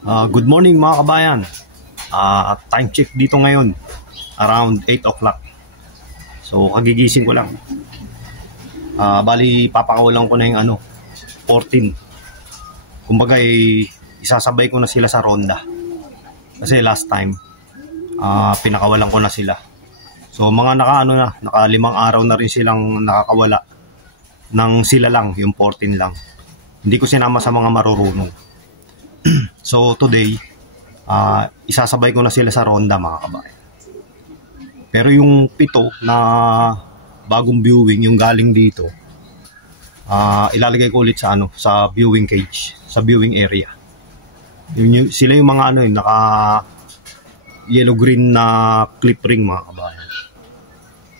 Good morning mga kabayan. Time check dito ngayon around 8 o'clock. So kagigising ko lang. Bali papakawalan ko na yung 14. Kumbaga isasabay ko na sila sa ronda. Kasi last time pinakawalan ko na sila. So mga naka 5 araw na rin silang nakakawala ng sila lang, yung 14 lang. Hindi ko sinama sa mga marurunong. So today, isasabay ko na sila sa ronda mga kabayan. Pero yung 7 na bagong viewing, yung galing dito, ilalagay ko ulit sa sa viewing cage, sa viewing area. Sila yung mga naka yellow green na clip ring mga kabayan.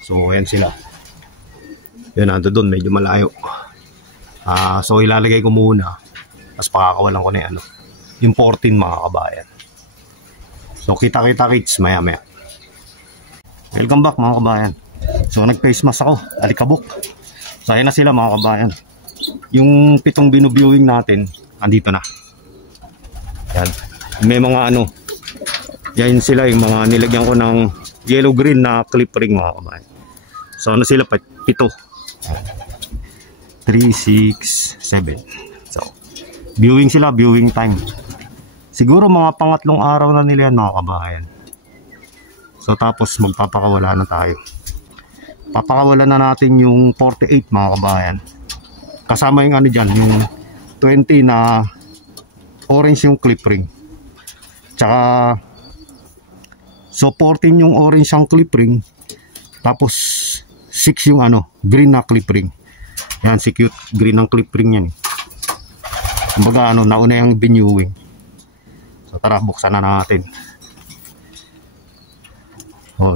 So ayan sila. Yan, ando doon, medyo malayo. So ilalagay ko muna, tapos pakakawalan ko na yung 14 mga kabayan. So kita-kita kids maya maya. Welcome back mga kabayan. So nag-face mask ako, alikabok. So ayan na sila mga kabayan. Yung 7 binu-viewing natin, andito na. Yan. May mga yan sila yung mga nilagyan ko ng yellow green na clip ring mga kabayan. So sila 7. 3, 6, 7. So viewing sila, viewing time. Siguro mga pangatlong araw na nila yan mga kabayan. So tapos magpapakawala na tayo. Papakawala na natin yung 48 mga kabayan. Kasama yung dyan, yung 20 na orange yung clip ring. Tsaka so 14 yung orange ang clip ring. Tapos 6 yung green na clip ring. Yan, si cute green ang clip ring yan. Kumbaga nauna yung binewing. So tara, buksan na natin.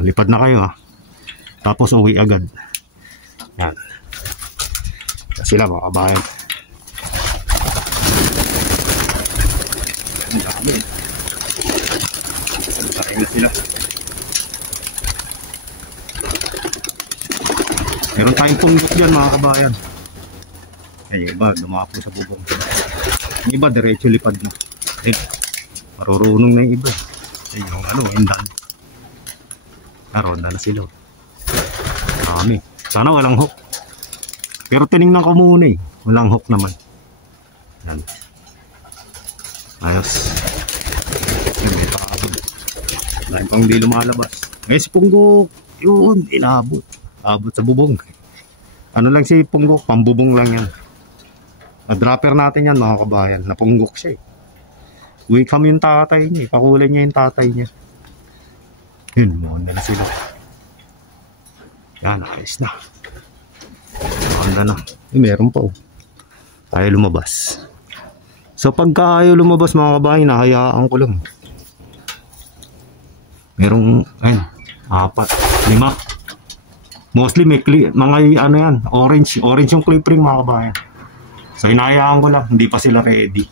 Lipad na kayo Tapos uwi agad. Yan. Sila mga kabayan. Ang dami. Ang sila. Meron tayong punggok dyan mga kabayan. Yung iba dumapo sa bubong. Yung iba diretso lipad na. Marurunong na yung iba. Yung endan. Naroon na sila. Dami. Sana walang hook. Pero tinignan ko muna walang hook naman. Yan. Ayos. May pakabot. Dahil pang hindi lumalabas. May si punggok. Yun, inabot. Abot sa bubong. Lang si punggok, pambubong lang yan. Na-dropper natin yan mga kabayan. Napunggok siya Uwi kami yung tatay niya. Pakulay niya yung tatay niya. Yun, muna na sila. Yan, ayos na. Muna na. Meron pa Ayaw lumabas. So pagka ayaw lumabas mga kabayan, nahayaan ko lang. Merong, 4, 5. Mostly may mga yan, orange yung clip ring mga kabayan. So hinahayaan ko lang, hindi pa sila ready.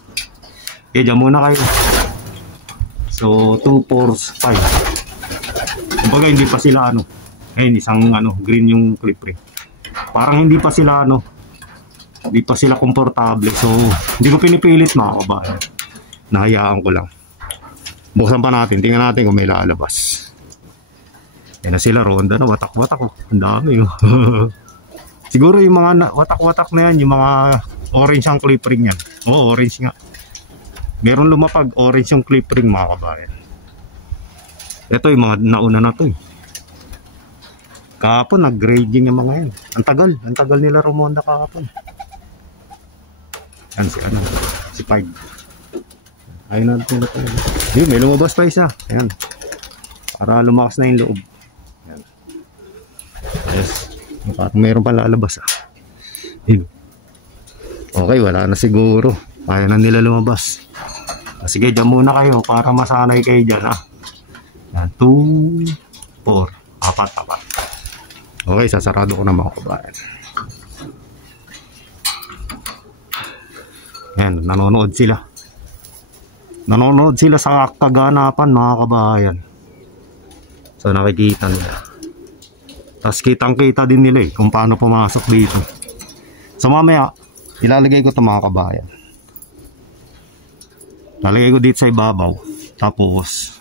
Diyan muna kayo. So 2, 4, 5. Kumbaga hindi pa sila ayun, isang green yung clip ring. Parang hindi pa sila hindi pa sila komportable. So hindi ko pinipilit mga kabayan. Nahayaan ko lang. Buksan pa natin, tingnan natin kung may lalabas. Yan na sila, ronda na, watak-watak Ang dami Siguro yung mga watak-watak na yan, yung mga orange ang clip ring yan. Orange nga. Meron lumapag, orange yung clip ring mga kabayan. Ito yung mga nauna na to Kahapon nag-grading yung mga yan. Ang tagal nila rumonda kahapon. Yan si 5. Ayun natin na tayo. Yun, may lumabas pa isa. Ayan. Para lumakas na yung loob. Ayan. Yes. Parang mayroon pa lalabas Yun. Okay, wala na siguro. Kaya na nila lumabas. Sige, dyan muna kayo para masanay kayo dyan 2, 4, 4. Okay, sasarado ko na mga kabayan. Yan, nanonood sila. Nanonood sila sa kaganapan mga kabayan. So nakikita nila. Tapos kitang kita din nila kung paano pumasok dito. So mamaya ilalagay ko ito mga kabayan. Lalagay ko dito sa ibabaw. Tapos,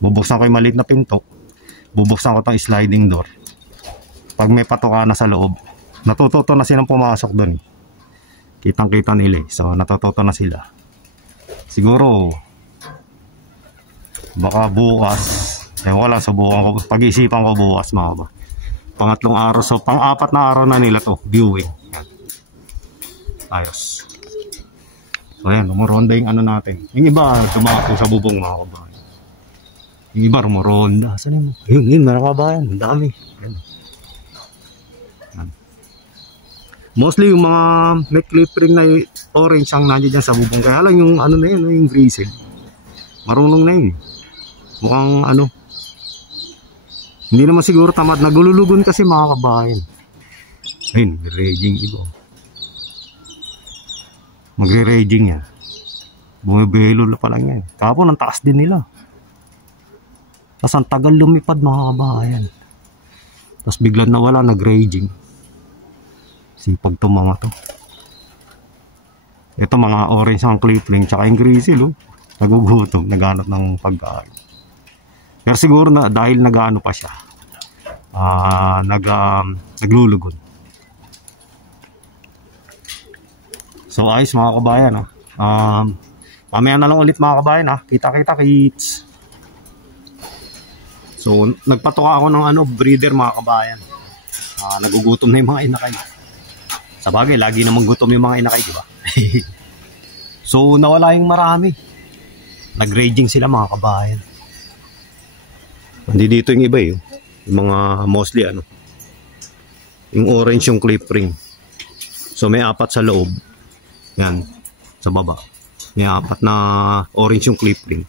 bubuksan ko yung maliit na pinto. Bubuksan ko itong sliding door. Pag may patoka na sa loob, natututo na silang pumasok doon. Kitang-kita nila. So, natututo na sila. Siguro, baka bukas, ewan ko lang, subukan ko. Pag-isipan ko bukas, mga ba. Pangatlong araw. So, pang-apat na araw na nila to viewing. Ayos. So, ayan, umuronda yung ano natin. Yung iba, tumakbo sa bubong, mga kabayan. Yung iba, umuronda. Saan yun? Yun, mga kabayan. Ang dami. Ayan. Ayan. Mostly, yung mga may clip ring na orange ang nandiyan dyan sa bubong. Kaya lang yung ano na yun, yung grizzle. Marunong na yun. Mukhang ano. Hindi naman siguro tamad. Nagululugon kasi, mga kabayan. Ayun, raging iba. Magre-raging yan. Bumibelo na pa lang yan. Kapon ang taas din nila. Tapos ang tagal lumipad, mga kabayan. Tapos biglang nawala, nag-raging. Sipag to mga to. Ito mga orange ang clipping. Tsaka yung grizzle, oh. Nagugutom, naghanap ng pagkain. Pero siguro na dahil nag-ano pa siya, naglulugon. So ayos mga kabayan, mamaya na lang ulit mga kabayan, kita-kita kits. So nagpatoka ako ng breeder mga kabayan. Nagugutom na yung mga inakay. Sa bagay, lagi namang gutom yung mga inakay, di ba? So nawala yung marami. Nag-raging sila mga kabayan. Hindi dito yung iba yung mga mostly yung orange yung clip ring. So may 4 sa loob. Yan, sa baba. May 4 na orange yung clip ring.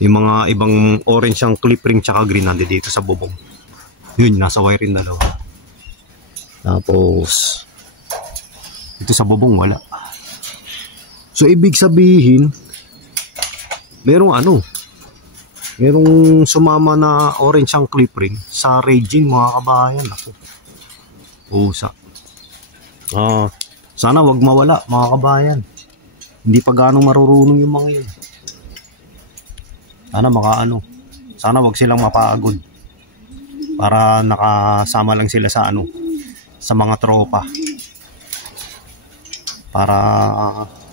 Yung mga ibang orange yung clip ring tsaka green nandito dito sa bubong. Yun, nasa wire rin dalawa. Tapos ito sa bubong wala. So ibig sabihin merong merong sumama na orange ang clip ring sa raging mga kabayan. Ako. Usa. Sana wag mawala mga kabayan. Hindi pa ganong marurunong yung mga yan. Sana sana wag silang mapagod. Para nakasama lang sila sa sa mga tropa. Para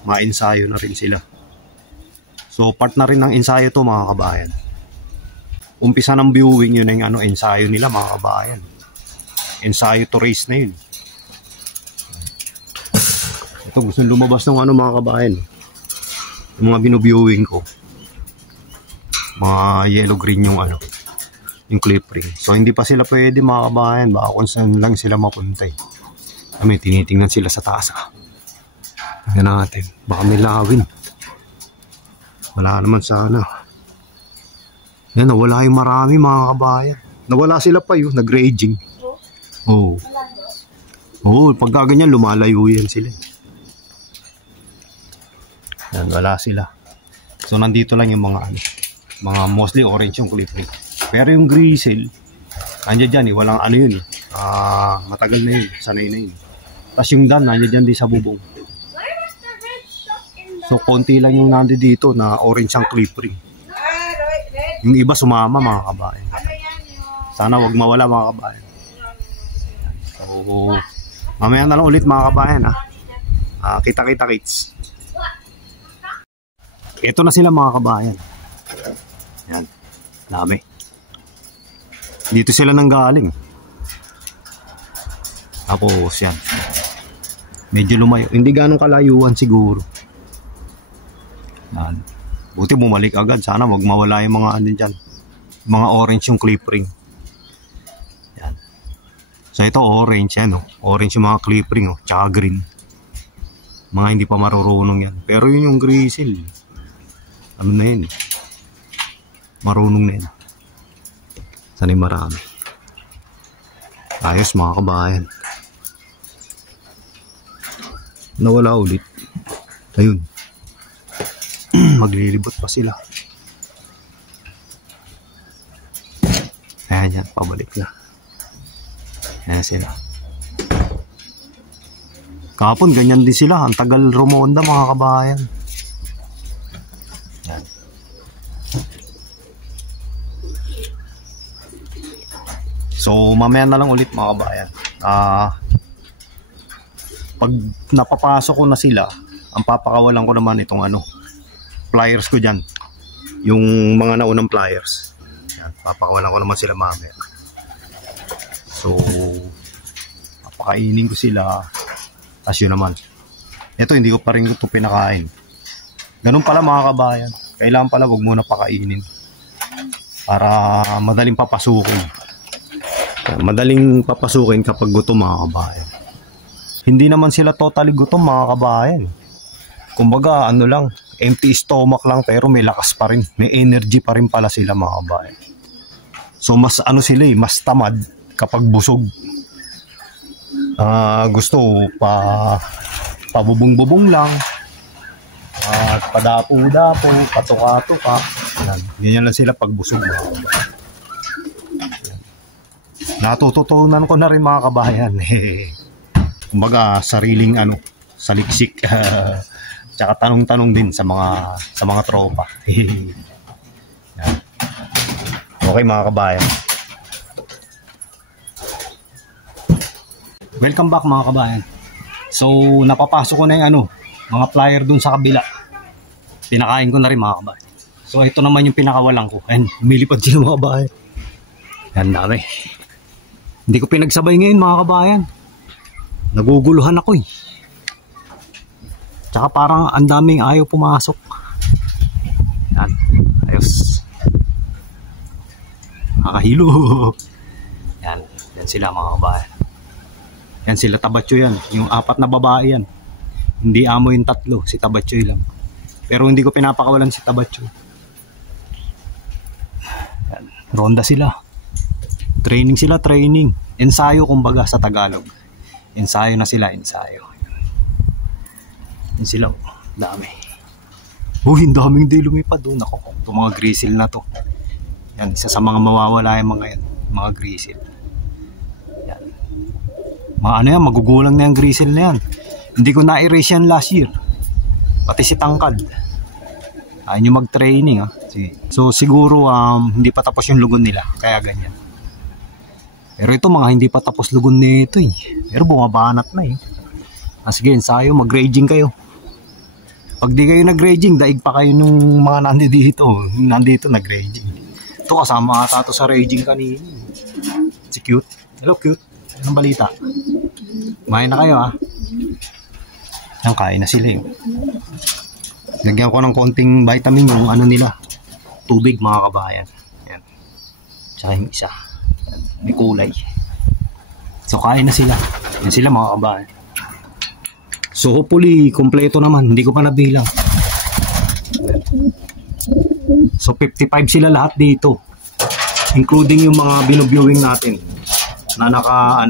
ma-ensayo na rin sila. So part na rin ng ensayo to mga kabayan. Umpisa ng viewing yun yung ensayo nila mga kabayan. Ensayo to race na yun. Ito gusto lumabas ng mga kabayan. Yung mga binu-viewing ko. Mga yellow green yung yung clip ring. So hindi pa sila pwede mga kabayan. Baka kung saan lang sila mapunta eh. Kami tinitingnan sila sa taas. Tingnan natin. Baka may lawin. Wala naman sana. Yan, nawala yung marami mga kabayan. Nawala sila pa yun, nag-raging. Oo. Oo, pagka ganyan lumalayo yan sila. Yan, wala sila. So nandito lang yung mga mga mostly orange yung clip ring. Pero yung grizzle, nandiyan dyan eh, walang yun eh. Matagal na yun, sanay na yun. Tapos yung dam, nandiyan dyan din sa bubong. So konti lang yung nandito dito na orange ang clip ring. Yung iba sumama mga kabayan. Sana wag mawala mga kabayan. So mamaya na lang ulit mga kabayan kita-kita kits. Ito na sila mga kabayan. Yan, dami. Dito sila nanggaling. Tapos yan. Medyo lumayo. Hindi ganong kalayuan siguro. Yan. Buti bumalik agad. Sana wag mawala yung mga dyan. Mga orange yung clip ring. Yan. So ito orange yan. Orange yung mga clip ring. Tsaka green. Mga hindi pa marurunong yan. Pero yun yung grizzle. Ano na yun? Marunong na yun. Sana yung marami. Ayos mga kabayan. Nawala ulit. Ayun. Maglilibot pa sila. Ayan yan, pabalik na. Ayan sila. Kahapon ganyan din sila. Ang tagal rumonda mga kabayan. So mamaya na lang ulit mga kabayan. Pag napapasok ko na sila, ang papakawalan ko naman itong pliers ko dyan, yung mga naunang pliers. Yan, papakawalan ko naman sila mamaya. So papakainin ko sila. Tapos yun naman, ito hindi ko pa rin ito pinakain. Ganun pala mga kabayan, kailangan pala huwag muna pakainin para madaling papasukin. Madaling papasukin kapag gutom mga kabayan. Hindi naman sila totally gutom mga kabayan. Kumbaga lang, empty stomach lang pero may lakas pa rin, may energy pa rin pala sila mga kabayan. So mas sila mas tamad kapag busog. Gusto pabubong-bubong lang at padapo-dapo, patuka-tuka. Ganyan lang sila pag busog mga kabayan. Natututunan ko na rin mga kabayan. Kumbaga sariling saliksik. Tsaka tanong-tanong din sa mga tropa. Okay mga kabayan. Welcome back mga kabayan. So napapasok ko na yung mga flyer dun sa kabila. Pinakain ko na rin mga kabayan. So ito naman yung pinakawalan ko. Ayan, lumilipad sila mga kabayan. Yan dami. Hindi ko pinagsabay ngayon mga kabayan. Naguguluhan ako eh. Tsaka parang ang daming ayaw pumasok. Yan. Ayos. Nakahilo. Yan. Yan sila mga kabayan. Yan sila Tabatchoy yan. Yung 4 na babae yan. Hindi amo yung 3. Si Tabatchoy lang. Pero hindi ko pinapakawalan si Tabatchoy. Yan. Ronda sila. Training sila, training. Ensayo kumbaga sa Tagalog. Ensayo na sila, ensayo. Yan sila, dami. Uy, ang daming di lumipad doon. Ako, itong mga grizzle na to. Yan, isa sa mga mawawala yung mga yan. Mga grizzle. Yan. Mga yan, magugulang na yung grizzle na yan. Hindi ko na-erase yan last year. Pati si Tangkad. Ayaw nyo mag-training ha. So siguro hindi pa tapos yung lugon nila. Kaya ganyan. Pero ito mga hindi pa tapos lugon nito eh. Pero bumabanat na eh. Sige, ensayo, mag-raging kayo. Pag di kayo nag-raging, daig pa kayo nung mga nandito nag-raging. Ito kasama ata to sa raging kanina. Si Cute. Hello Cute. Anong balita? Kumain na kayo ha. Yan, kain na sila eh. Lagyan ko ng konting vitamin yung nila. Tubig mga kabayan. Yan. Tsaka yung isa. Yan. May kulay. So kain na sila. Yan sila mga kabayan. So hopefully kompleto naman. Hindi ko pa nabilang. So 55 sila lahat dito. Including yung mga binoviewing natin. Na naka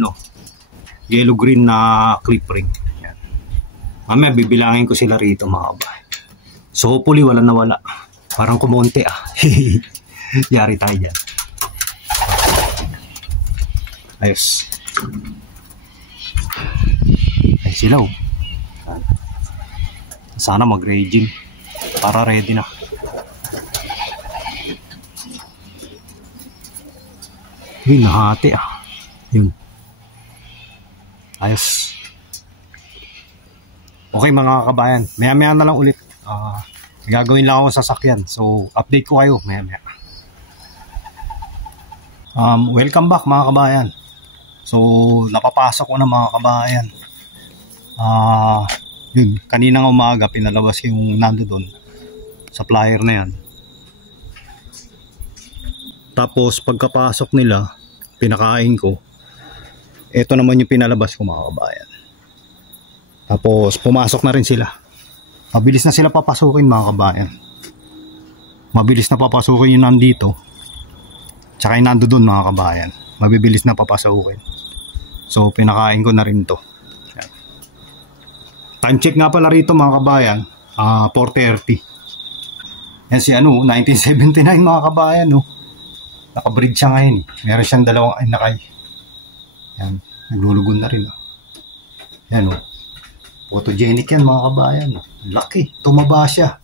yellow green na clip ring. Yan. Mamaya bibilangin ko sila rito mga kabayan. So hopefully wala na wala. Parang kumonte ah. Yari tayo dyan. Ayos. Ay sila oh. Sana mag-raging. Para ready na. Uy, nahati ah. Yun. Ayos. Okay mga kabayan. Maya-maya na lang ulit. Gagawin lang ako sa sasakyan. So, update ko kayo maya-maya. Welcome back mga kabayan. So, napapasok ko na mga kabayan. Yun, kaninang umaga pinalabas yung nando doon sa flyer na yan. Tapos pagkapasok nila, pinakain ko. Ito naman yung pinalabas ko mga kabayan. Tapos pumasok na rin sila. Mabilis na sila papasukin mga kabayan. Mabilis na papasukin yung nandito. Tsaka yung nando doon mga kabayan. Mabibilis na papasukin. So pinakain ko na rin to. Yan. Time check nga pala rito mga kabayan. 4:30. Yan si 1979 mga kabayan no. Nakabreed siya ngayon. Meron siyang dalawang inakay. Yan. Naglulugon na rin. Yan o. Photogenic yan mga kabayan. Laki. Tumaba siya.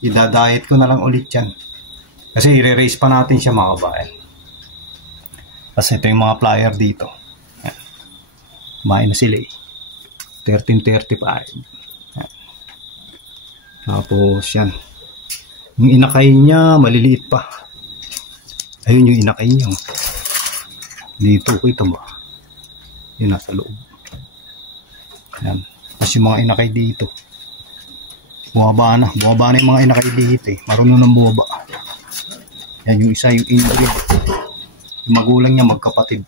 Idadiet ko na lang ulit yan. Kasi i-raise pa natin siya mga kabayan. Kasi ito yung mga flyer dito. Yan. Kumain na sila eh. 13:35. Yan. Tapos yan. Yung inakay niya, maliliit pa. Ayun yung inakay niya. Dito, kita ba? Yun nasa loob. Yan. Tapos yung mga inakay dito. Buwaba na yung mga inakay dito eh. Marunong ng buwaba. Yan yung isa, yung inbreed. Yung magulang niya magkapatid.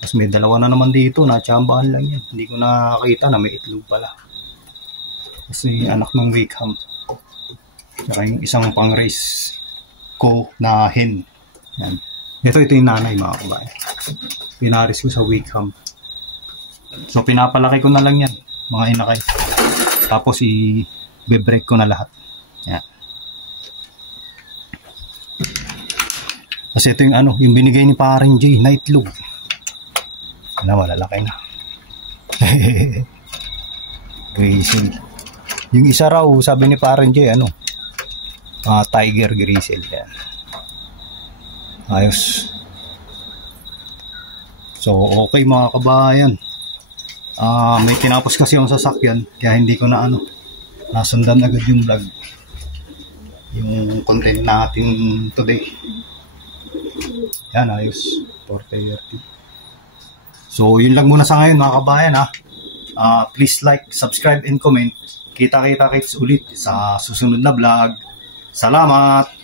Tapos may dalawa na naman dito, natsambahan lang yan. Hindi ko nakakita na may itlog pala. Kasi anak ng Wakeham. Saka yung isang pang race ko na hen. Yan. Ito yung nanay mga kabayan. Pinaris ko sa Wakeham. So pinapalaki ko na lang yan, mga inakay. Tapos i-break ko na lahat. Yan. Kasi ito yung yung binigay ni Paring J na itlog. Malalaki na. Grizzle. Yung isa raw, sabi ni Paring J, Tiger Grizzle. Yan. Ayos. So, okay mga kabayan. May tinapos kasi yung sasakyan, kaya hindi ko na nasundan agad yung vlog. Yung content natin today. Yan, ayos. 4:30. So, yun lang muna sa ngayon mga kabayan ha. Please like, subscribe, and comment. Kita-kita kits ulit sa susunod na vlog. Salamat!